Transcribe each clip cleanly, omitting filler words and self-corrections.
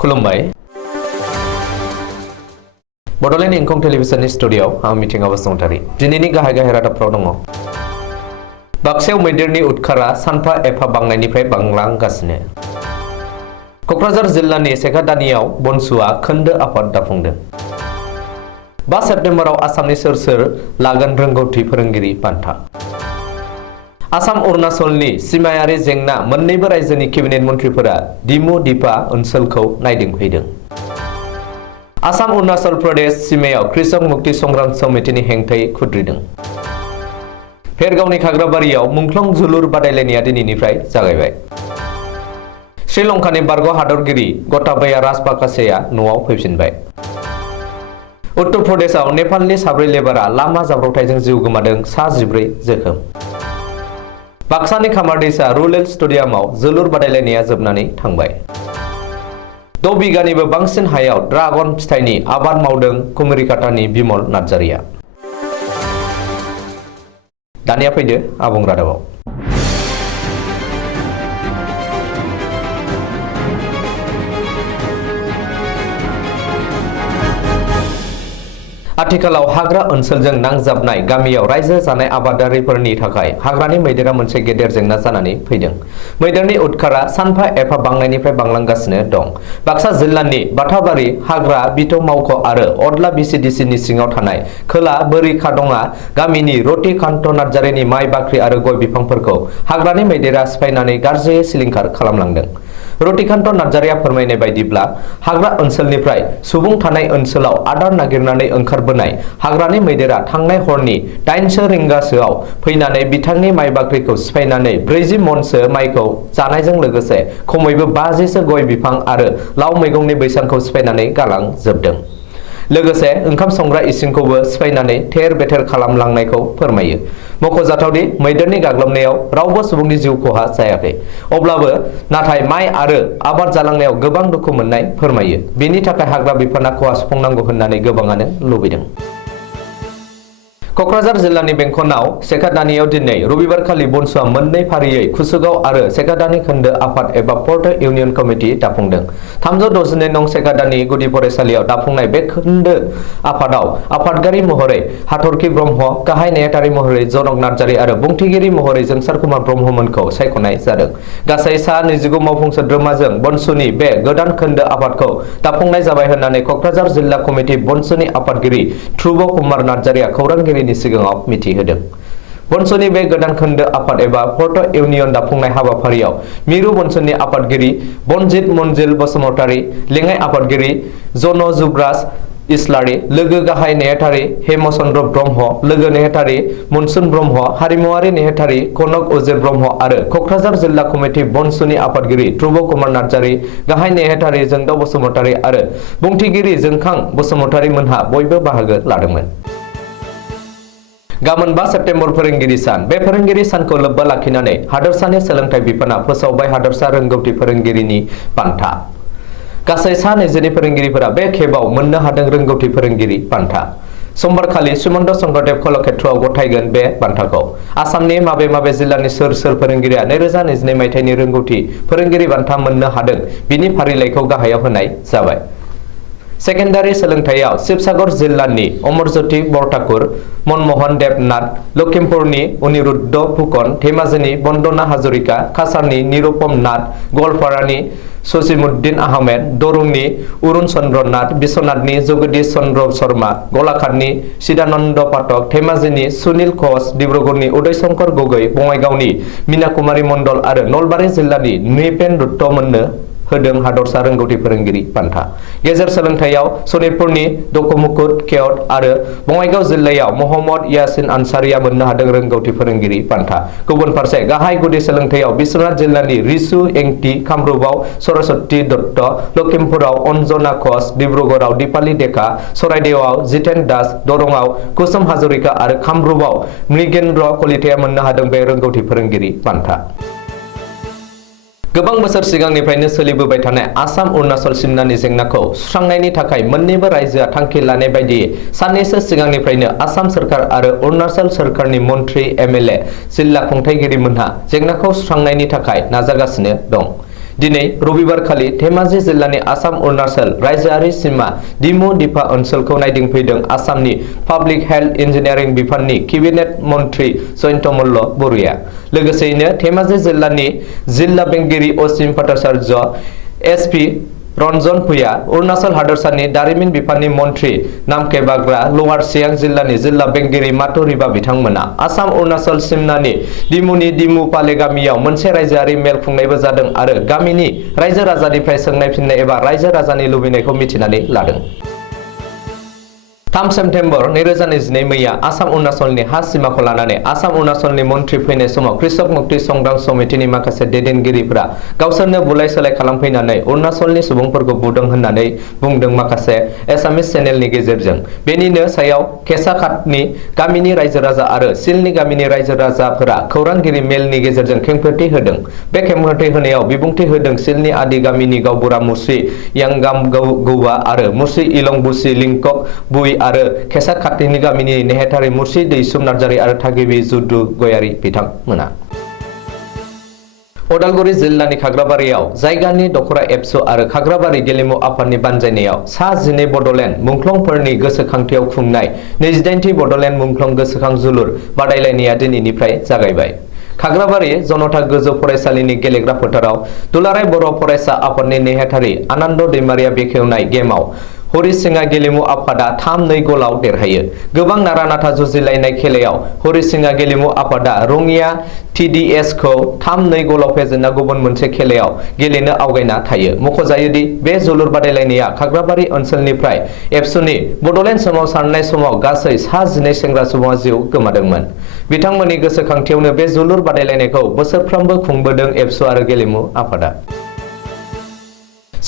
खुलुमबाय बड'लेण्ड इंखं टेलिभिजननि स्टुडिय'आव आं मिथिंगा बसुमतारी दिनैनि गाहाय रादाबफोराव दङ। बाक्सायाव मैदेरनि उदखारा सानफा एफा बांनायनिफ्राय बांलांगासिनो। क'क्राझार जिल्लानि सेकादानियाव बनसुआ खोन्दो आफाद दाफुंदों। 5 सेप्तेम्बराव आसामनि सोर लागोन रोंगौथि फोरोंगिरि बान्था। आसाम अरुणाचलनि सिमायारि जेंना मोन्नैबो रायजोनि केबिनेट मन्थ्रिफोरा दिमु दिपा ओनसोलखौ नायदिंहैदों। आसाम अरुणाचल प्रदेश सिमायाव कृषक मुक्ति संग्राम समितिनि हेंथायै खुद्रिदों। भेरगावनि खाग्राबारियाव मुंख्लं जोलुर बादायलायनाया दिनैनिफ्राय जागायबाय। श्रीलंकानि बारग' हादरगिरि गटाबाया राजपाक्सेआ न'आव फैफिनबाय। उत्तर प्रदेशआव नेपालनि 4 लेबारा लामा जाब्रबथायजों जिउ गोमादों, 14 जोखोम। बाक्सानि खामारदैसा रुरेल स्टेडियामाव जोलुर बादायलायनाया जोबनानै थांबाय। 6 बिगानिबो बांसिन हायाव ड्रागन फिथाइनि आबाद मावदों कुमारिकाटानि बिमल नार्जारिया। दानिया फैदो आबुं रादाबाव। आथिखालाव हाग्रा ओनसोलजों नांजाबनाय गामियाव रायजो जानाय आबादारिफोरनि थाखाय हाग्रानि मैदेरा मोनसे गेदेर जेंना जानानै फैदों। मैदेरनि उदखारा सानफा एफा बांनायनिफ्राय बांलांगासिनो दं। बाक्सा जिल्लानि बाथाबारि हाग्रा बिथौ मावख' आरो अदला बिसिडिसिनि सिङाव थानाय खोला बोरिखादङा गामिनि रतिकान्त नार्जारिनि माइ बाख्रि आरो गय बिफांफोरखौ हाग्रानि मैदेरा सिफायनानै गाज्रियै सिलिंखार खालामलांदों। रतिकान्त नार्जारिया फोरमायनाय बायदिब्ला हाग्रा ओनसोलनिफ्राय सुबुं थानाय ओनसोलाव आदार नागिरनानै ओंखारबोनाय हाग्रानि मैदेरा थांनाय हरनि 8 रिंगासोआव फैनानै बिथांनि माइ बाख्रिखौ सिफायनानै 40 मनसो माइखौ जानायजों लोगोसे खमैबो 50सो गय बिफां आरो लाव मैगंनि बैसांखौ सिफायनानै गालांजोबदों। लोगोसे ओंखाम संग्रा इसिंखौबो सिफायनानै थेर बेथेर खालामलांनायखौ फोरमायो। मख'जाथावदि मैदेरनि गाग्लोबनायाव रावबो सुबुंनि जिउ खहा जायाखै। अब्लाबो नाथाय माइ आरो आबाद जालांनायाव गोबां दुखु मोननाय फोरमायो। बेनि थाखाय हाग्रा बिफाना खहा सुफुंनांगौ होननानै गोबाङानो लुबैदों। क'क्राझार जिल्लानि बेंखनाव सेकादानियाव दिनै रबिबारखालि बनसुआ मोननै फारियै कुसुगाव आरो सेकादानि खोन्दो आफाद एबा पर्ट इउनियन कमिटि दाफुंदों। 362 नं सेकादानि गुदि फरायसालियाव दाफुंनाय बे खोन्दो आफादाव आफादगिरि महरै हाथरखि ब्रह्म, गाहाय नेहाथारि महरै जनक नार्जारि आरो बुंथिगिरि महरै जोंसार कुमार ब्रह्ममोनखौ सायख'नाय जादों। गासै सा 29 मावफुं सोद्रोमाजों बनसुनि बे गोदान खोन्दो आफादखौ दाफुंनाय जाबाय होननानै क'क्राझार जिल्ला कमिटि बनसुनि आफादगिरि ध्रुब कुमार नार्जारिया खौरांगिरिनि सिगाङाव मिथिहोदों। बनसुनि बे गोदान खोन्दो आफाद एबा पर्ट इउनियन दाफुंनाय हाबाफारियाव मिरु बनसुनि आफादगिरि बनजित मनजिल बसुमतारी, लेङाइ आफादगिरि जन जुबराज इस्लारि, लोगो गाहाय नेहाथारि हेमचन्द्र ब्रह्म, लोगो नेहाथारि मनसुन ब्रह्म, हारिमुवारि नेहाथारि कनक उजिर ब्रह्म आरो क'क्राझार जिल्ला कमिटि बनसुनि आफादगिरि ध्रुब कुमार नार्जारि, गाहाय नेहाथारि जोंदाव बसुमतारी आरो बुंथिगिरि जोंखां बसुमतारी मोनहा बयबो बाहागो लादोंमोन। गाबोन 5 सेप्तेम्बर फोरोंगिरि सान। बे फोरोंगिरि सानखौ लोब्बा लाखिनानै हादोरसानि सोलोंथाइ बिफाना फोसावबाय हादोरसा रोंगौथि फोरोंगिरिनि बान्था। गासै सा 20 फोरोंगिरिफोरा बे खेबाव मोननो हादों रोंगौथि फोरोंगिरि बान्था। समबारखालि श्रीमन्त शंकरदेव कलाक्षेत्रआव गथायगोन बे बान्थाखौ। आसामनि माबे जिल्लानि सोर फोरोंगिरिया 2022 मायथाइनि रोंगौथि फोरोंगिरि बान्था मोननो हादों बिनि फारिलाइखौ गाहायाव होनाय जाबाय। सेकेन्डारि सोलोंथाइयाव शिबसागर जिल्लानि अमरज्योति बरठाकुर, मनमोहन देबनाथ, लखिमपुरनि अनिरुद्ध फुकन, धेमाजिनि बन्दना हाजरिका, काछारनि निरुपम नाथ, गवालपारानि ससिमुद्दिन आहमेद, दरंनि अरुण चन्द्र नाथ, बिश्वनाथनि जगदीश चन्द्र शर्मा, गलाघाटनि चिदानन्द पाठक, धेमाजिनि सुनील घोष, डिब्रुगड़नि उदय शंकर गगৈ, बङाइगावनि मीना कुमारी मंडल आरो नलबारि जिल्लानि नृपेन दत्त मोननो होदों हादरसा रोंगौथि फोरोंगिरि बान्था। गेजेर सोलोंथाइयाव सनितपुरनि दकमुकुट केयट आरो बङाइगाव जिल्लायाव महम्मद यासिन आनसारिया मोननो हादों रोंगौथि फोरोंगिरि बान्था। गुबुन फारसे गाहाय गुदि सोलोंथाइयाव बिश्वनाथ जिल्लानि रिसु एंटि, कामरुपआव सरस्वती दत्त, लखिमपुराव अन्जना घोष, डिब्रुगड़आव दीपाली डेका, चराइदेवआव जितेन दास, दरंआव कुसुम हाजरिका आरो कामरुपआव मृगेन्द्र कलिताया मोननो हादों बे रोंगौथि फोरोंगिरि बान्था। गोबां बोसोर सिगांनिफ्रायनो सोलिबोबाय थानाय आसाम अरुणाचल सिमनानि जेंनाखौ सुस्रांनायनि थाखाय मोन्नैबो रायजोआ थांखि लानाय बायदियै साननैसो सिगांनिफ्रायनो आसाम सरकार आरो अरुणाचल सरकारनि मन्थ्रि एमएलए जिल्ला खुंथायगिरिमोनहा जेंनाखौ सुस्रांनायनि थाखाय नाजागासिनो दं। दिनै रबिबारखालि धेमाजि जिल्लानि आसाम अरुणाचल रायजोआरि सिमा दिमु दिफा ओनसोलखौ नायदिंफैदों आसामनि पाब्लिक हेल्थ इन्जिनियारिं बिफाननि केबिनेट मन्थ्रि जयन्त मल्ल बरुवा। लोगोसेयैनो धेमाजि जिल्लानि जिल्ला बेंगिरि असीम भट्टाचार्य, एसपि रन्जन भुया, अरुणाचल हादरसानि दारिमिन बिफाननि मन्थ्रि नामके बाग्रा, लवार सियां जिल्लानि जिल्ला बेंगिरि माथु रिबा बिथांमोना आसाम अरुणाचल सिमनानि दिमुनि दिमु पाले गामियाव मोनसे रायजोआरि मेल खुंनायबो जादों आरो गामिनि रायजो राजानिफ्राय सोंनाय फिननाय एबा रायजो राजानि लुबैनायखौ मिथिनानै लादों। 3 सेप्तेम्बर 2022 मैया आसाम अरुणाचलनि हा सिमाखौ लानानै आसाम अरुणाचलनि मन्थ्रि फैनाय समाव कृषक मुक्ति संग्राम समितिनि माखासे दैदेनगिरिफोरा गावसोरनो बुलाय सोलाय खालामफैनानै अरुणाचलनि सुबुंफोरखौ बुदों होननानै बुंदों माखासे एसामिस चेनेलनि गेजेरजों। बेनिनो सायाव केसाखातनि गामिनि रायजो राजा आरो सिलनि गामिनि रायजो राजाफोरा खौरांगिरि मेलनि गेजेरजों खेंफोरथि होदों। बे खेंफोरथि होनायाव बिबुंथि होदों सिलनि आदि गामिनि गावबुरा मुस्रि यांगाम गौवा आरो मुस्रि इलं बुसि लिंकक बुइ आरो केसाखातनि गामिनि नेहाथारि मुस्रि दैसुम नार्जारि आरो थागिबि जुदु गयारि बिथांमोना। उदालगुरि जिल्लानि खाग्राबारियाव जायगानि दखरा एबसु आरो खाग्राबारि गेलेमु आफादनि बानजायनायाव सा 12 बडलेण्ड मुंख्लंफोरनि गोसोखांथियाव खुंनाय 28थि बडलेण्ड मुंख्लं गोसोखां जोलुर बादायलायनाया दिनैनिफ्राय जागायबाय। खाग्राबारि जनता गोजौ फरायसालिनि गेलेग्रा फोथाराव दुलाराय बर' फरायसा आफादनि नेहाथारि आनन्द दैमारिया बेखेवनाय गेमाव हरिसिंहा गेलेमु आफादा 3-2 गलाव देरहायो। गोबां नारा नाथा जुजिलायनाय खेलायाव हरिसिंहा गेलेमु आफादा रङिया TDS खौ 3-2 गलाव फेजेनना गुबुन मोनसे खेलायाव गेलेनो आवगायना थायो। मख'जायोदि बे जोलुर बादायलायनाया खाग्राबारि ओनसोलनिफ्राय एबसुनि बडलेण्ड सोमावसारनाय समाव गासै सा 12 सेंग्रा सुबुङा जिउ गोमादोंमोन। बिथांमोननि गोसोखांथियावनो बे जोलुर बादायलायनायखौ बोसोरफ्रोमबो खुंबोदों एबसु आरो गेलेमु आफादा।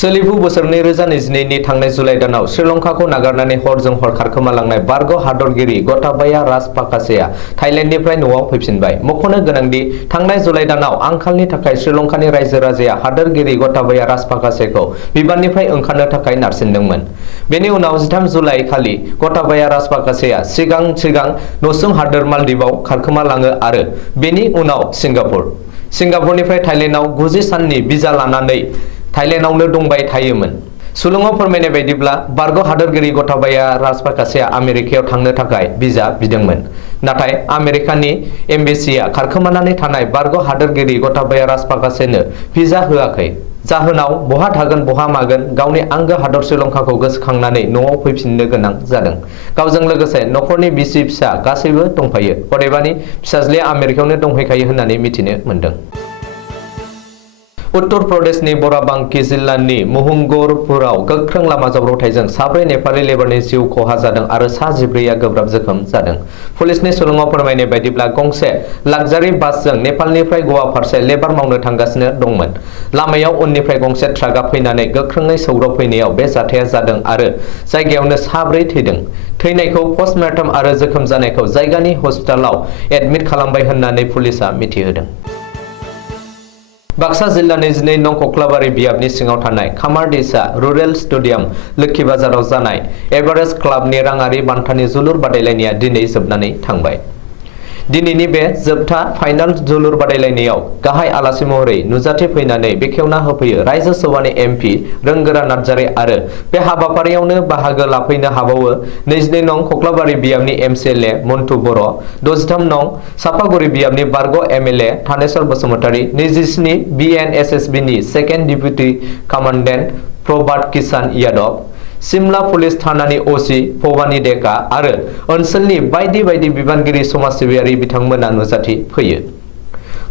सोलिफु बोसोर 2022 नि थांनाय जुलाइ दानाव श्रीलंकाखौ नागारनानै हरजों हर खारखोमालांनाय बारग' हादरगिरि गटाबाया राजपाकासेया थाइलेन्डनिफ्राय न'आव फैफिनबाय। मख'नो गोनांदि थांनाय जुलाइ दानाव आंखालनि थाखाय श्रीलंकानि रायजो राजाया हादोरगिरि गटाबाया राजपाकासेखौ बिबाननिफ्राय ओंखारनो थाखाय नारसिनदोंमोन। बेनि उनाव 13 जुलाइ खालि गटाबाया राजपाकासेया सिगां नसुं हादोर मालदीवआव खारखोमालाङो आरो बेनि उनाव सिंगापुरनिफ्राय थाइलेन्डआव 90 साननि बिजा लानानै थाइलेन्डआवनो दंबाय थायोमोन। सुलुङाव फोरमायनाय बायदिब्ला बारग' हादोरगिरि गटाबाया राजपाकासेया आमेरिकायाव थांनो थाखाय बिजा बिदोंमोन। नाथाय आमेरिकानि एम्बेसिया खारखोमानानै थानाय बारग' हादोरगिरि गटाबाया राजपाकासेनो बिजा होआखै। जाहोनाव बहा थागोन बहा मागोन गावनि आंगो हादर श्रीलंकाखौ गोसोखांनानै न'आव फैफिननो गोनां जादों। गावजों लोगोसे नखरनि बिसि फिसा गासैबो दंफायो। अदेबानि फिसाज्लाया आमेरिकायावनो दंहैखायो होननानै मिथिनो मोन्दों। उत्तर प्रदेशनि बराबांकी जिल्लानि मुहुंगरपुराव गोख्रों लामा जाब्रबथायजों 4 नेपाली लेबारनि जिउ खहा जादों आरो सा 14आ गोब्राब जोखोम जादों। पुलिसनि सुलुङाव फोरमायनाय बायदिब्ला गंसे लाक्जारि बासजों नेपालनिफ्राय गवा फारसे लेबार मावनो थांगासिनो दंमोन। लामायाव उननिफ्राय गंसे ट्राकआ फैनानै गोख्रोङै सौग्रावफैनायाव बे जाथाया जादों आरो जायगायावनो 4 थैदों। थैनायखौ पस्टमर्टम आरो जोखोम जानायखौ जायगानि हस्पिटालाव एडमिट खालामबाय होननानै पुलिसआ मिथिहोदों। बाक्सा जिल्लानि 12 नं कक्लाबारि बियाबनि सिङाव थानाय खामारदैसा रुरेल स्टेडियाम लोक्षी बाजाराव जानाय एभारेस्ट क्लाबनि राङारि बान्थानि जोलुर बादायलायनाया दिनै जोबनानै थांबाय। दिनैनि बे जोबथा फाइनाल जोलुर बादायलायनायाव गाहाय आलासि महरै नुजाथि फैनानै बेखेवना होफैयो रायजो सभानि MP रोंगोरा नार्जारि आरो बे हाबाफारियावनो बाहागो लाफैनो हाबावो 22 नं कक्लाबारि बियाबनि MCLA मन्टु बर', 63 नं सापागुरि बियाबनि बारग' MLA थानेश्वर बसुमतारी, 27 BNSSB नि सेकेन्ड डिप्युटि कमान्डेन्ट प्रभात किसान यादव, सिमला पुलिस थानानि OC भबानी डेका आरो ओनसोलनि बायदि बायदि बिबानगिरि समाज सिबियारि बिथांमोना नुजाथि फैयो।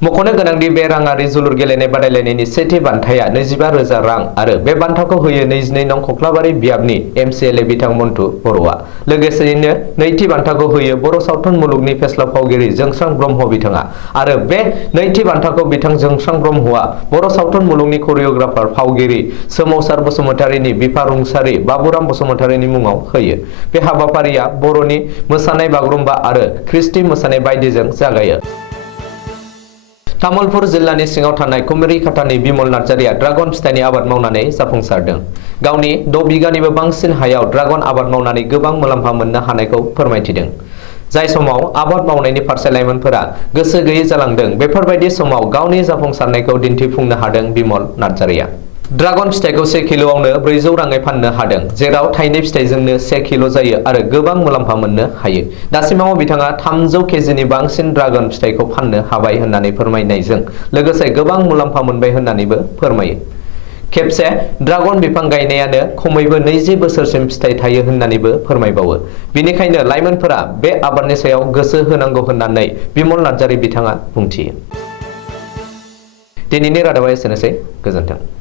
मख'नो गोनांदि बे राङारि जोलुर गेलेनाय बादायलायनायनि सेथि बान्थाया 25,000 रां आरो बे बान्थाखौ होयो 22 नं कक्लाबारि बियाबनि MCLA बिथां मन्टु बर'आ। लोगोसेयैनो नैथि बान्थाखौ होयो बर' सावथुन मुलुगनि फेस्ला फावगिरि जोंस्रां ब्रह्म बिथाङा आरो बे नैथि बान्थाखौ बिथां जोंस्रां ब्रह्मआ बर' सावथुन मुलुगनि करिय'ग्राफार फावगिरि सोमावसार बसुमतारीनि बिफा रुंसारि बाबुराम बसुमतारीनि मुङाव होयो। बे हाबाफारिया बर'नि मोसानाय बागुरुम्बा आरो ख्रिस्टि मोसानाय बायदिजों जागायो। तामुलपुर जिल्लानि सिङाव थानाय कुमेरिखातानि बिमल नार्जारिया ड्रागन फिथाइनि आबाद मावनानै जाफुंसारदों। गावनि 6 बिगानिबो बांसिन हायाव ड्रागन आबाद मावनानै गोबां मुलाम्फा मोननो हानायखौ फोरमायथिदों। जाय समाव आबाद मावनायनि फारसे लाइमोनफोरा गोसो गैयै जालांदों बेफोरबायदि समाव गावनि जाफुंसारनायखौ दिन्थिफुंनो हादों बिमल नार्जारिया। ड्रागन फिथाइखौ 1 किल'आवनो 400 राङै फाननो हादों, जेराव थाइनै फिथाइजोंनो 1 किल' जायो आरो गोबां मुलाम्फा मोननो हायो। दासिमाव बिथाङा 300 केजिनि बांसिन ड्रागन फिथाइखौ फाननो हाबाय होननानै फोरमायनायजों लोगोसे गोबां मुलाम्फा मोनबाय होननानैबो फोरमायो। खेबसे ड्रागन बिफां गायनायानो खमैबो 20 बोसोरसिम फिथाइ थायो होननानैबो फोरमायबावो। बेनिखायनो लाइमोनफोरा बे आबादनि सायाव गोसो होनांगौ होननानै बिमल नार्जारि बिथाङा बुंथियो। दिनैनि रादाबा एसेनोसै, गोजोन्थों।